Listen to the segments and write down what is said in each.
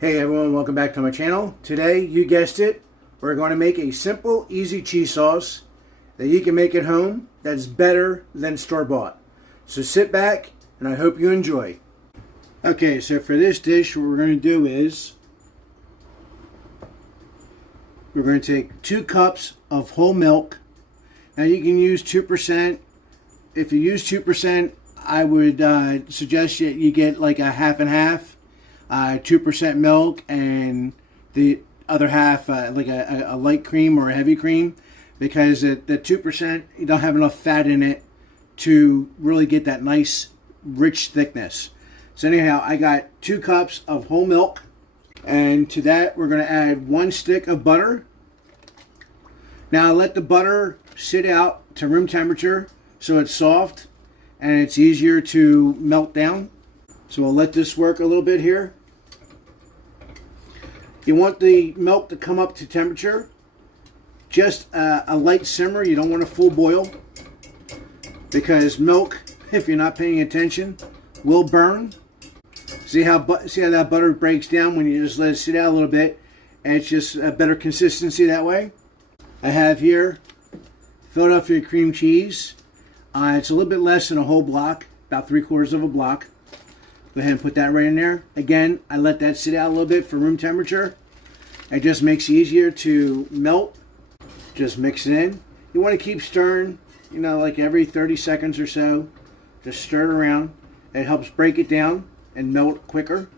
Hey everyone, welcome back to my channel. Today, you guessed it, we're going to make a simple, easy cheese sauce that you can make at home that's better than store-bought. So sit back and I hope you enjoy. Okay, so for this dish, what we're going to do is we're going to take 2 cups of whole milk. Now you can use 2%. If you use 2%, I would suggest you get like a half and half. 2% milk and the other half like a light cream or a heavy cream, because the 2%, you don't have enough fat in it to really get that nice rich thickness. So anyhow, I got 2 cups of whole milk, and to that we're going to add 1 stick of butter. Now let the butter sit out to room temperature so it's soft and it's easier to melt down. So we'll let this work a little bit here. You want the milk to come up to temperature, just a light simmer. You don't want a full boil, because milk, if you're not paying attention, will burn. See how that butter breaks down when you just let it sit out a little bit, and it's just a better consistency that way. I have here Philadelphia cream cheese. It's a little bit less than a whole block, about 3/4 of a block. Go ahead and put that right in there. Again, I let that sit out a little bit for room temperature. It just makes it easier to melt. Just mix it in. You want to keep stirring, like every 30 seconds or so. Just stir it around. It helps break it down and melt quicker.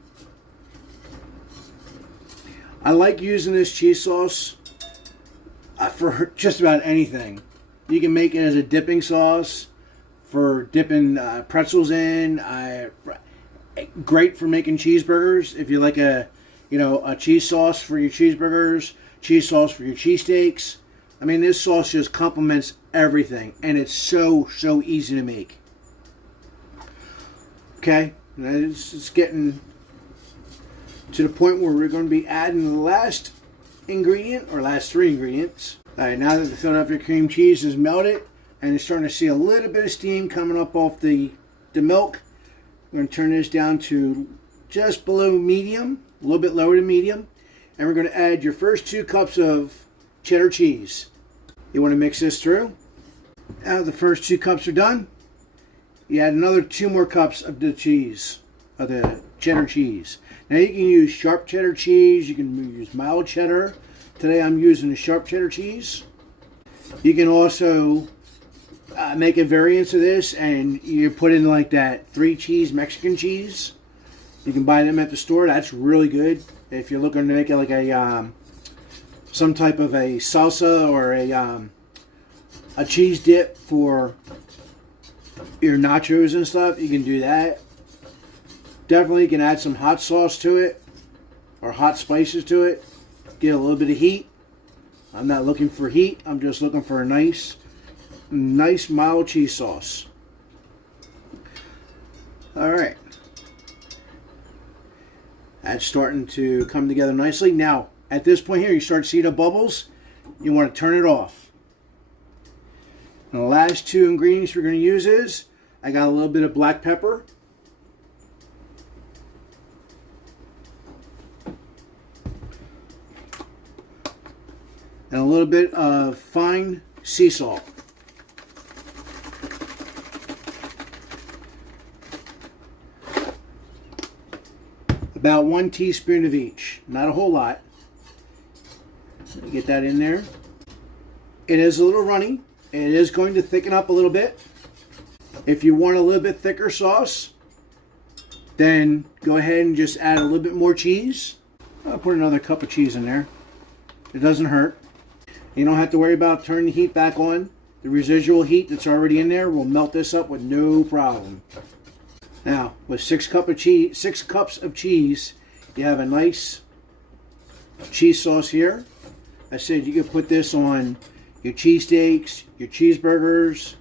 I like using this cheese sauce for just about anything. You can make it as a dipping sauce for dipping pretzels in. Great for making cheeseburgers. If you like a cheese sauce for your cheeseburgers, cheese sauce for your cheesesteaks. I mean, this sauce just complements everything, and it's so easy to make. Okay, now it's getting to the point where we're going to be adding the last ingredient, or last 3 ingredients. All right, now that the Philadelphia cream cheese is melted and it's starting to see a little bit of steam coming up off the milk, we're going to turn this down to just below medium, a little bit lower than medium. And we're going to add your first 2 cups of cheddar cheese. You want to mix this through. Now the first 2 cups are done. You add another 2 more cups of the cheese, of the cheddar cheese. Now you can use sharp cheddar cheese. You can use mild cheddar. Today I'm using the sharp cheddar cheese. You can also make a variance of this, and you put in like that 3 cheese Mexican cheese. You can buy them at the store. That's really good if you're looking to make it like a some type of a salsa or a cheese dip for your nachos and stuff. You can do that. Definitely, you can add some hot sauce to it or hot spices to it. Get a little bit of heat. I'm not looking for heat. I'm just looking for a nice mild cheese sauce. All right. That's starting to come together nicely. Now, at this point here, you start to see the bubbles. You want to turn it off. And the last 2 ingredients we're going to use is, I got a little bit of black pepper. And a little bit of fine sea salt. About 1 teaspoon of each. Not a whole lot. Get that in there. It is a little runny. It is going to thicken up a little bit. If you want a little bit thicker sauce, then go ahead and just add a little bit more cheese. I'll put another cup of cheese in there. It doesn't hurt. You don't have to worry about turning the heat back on. The residual heat that's already in there will melt this up with no problem. Now, with 6 cups of cheese, you have a nice cheese sauce here. I said you could put this on your cheesesteaks, your cheeseburgers,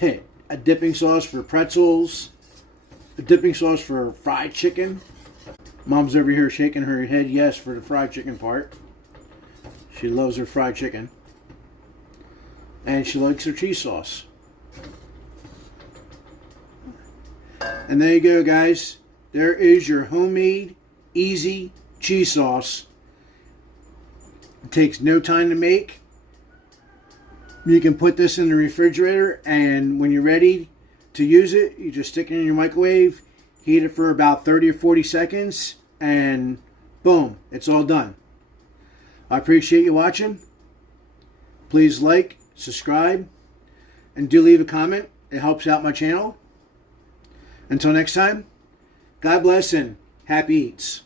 a dipping sauce for pretzels, a dipping sauce for fried chicken. Mom's over here shaking her head yes for the fried chicken part. She loves her fried chicken. And she likes her cheese sauce. And there you go, guys. There is your homemade, easy cheese sauce. It takes no time to make. You can put this in the refrigerator, and when you're ready to use it, you just stick it in your microwave, heat it for about 30 or 40 seconds, and boom, it's all done. I appreciate you watching. Please like, subscribe, and do leave a comment. It helps out my channel. Until next time, God bless and happy eats.